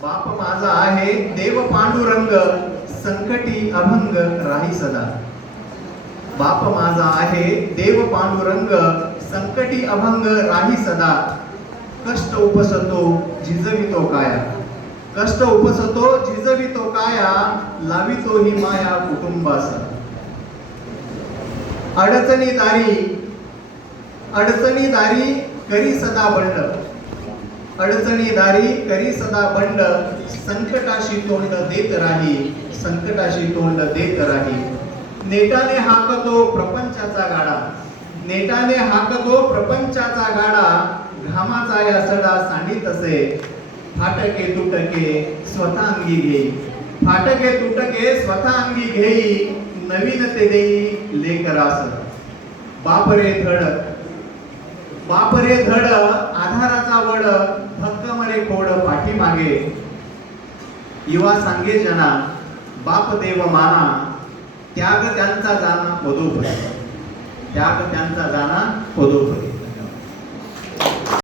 बाप माझा आहे देव पांडुरंग, संकटी अभंग राही सदा. बाप माझा आहे देव पांडुरंग, संकटी अभंग राही सदा. कष्ट उपसतो झिजवितो काया, कष्ट उपसतो झिजवितो काया, लावितो ही माया कुटुंबास. अडचणी दारी करी सदा बंड, अडचणी दारी करी सदा बंड. संकटाशी तोंड देत राही, संकटाशी तोंड देत राही. नेटाने हाकतो प्रपंचाचा गाडा, नेटाने हाकतो प्रपंचाचा गाडा. घामाचा या सडा सांडित असे, फाटके तुटके स्वतः अंगी घेई, फाटके तुटके स्वतः अंगी घेई. नवीन ते देई लेकरास. बापरे धड, बापरे धड आधाराचा वड, भक्कम रे खोड पाठीमागे. युवा सांगे जना बाप देव माना, त्याग त्यांचा जाना पदोपरी, त्याग त्यांचा जाना पदोपरी.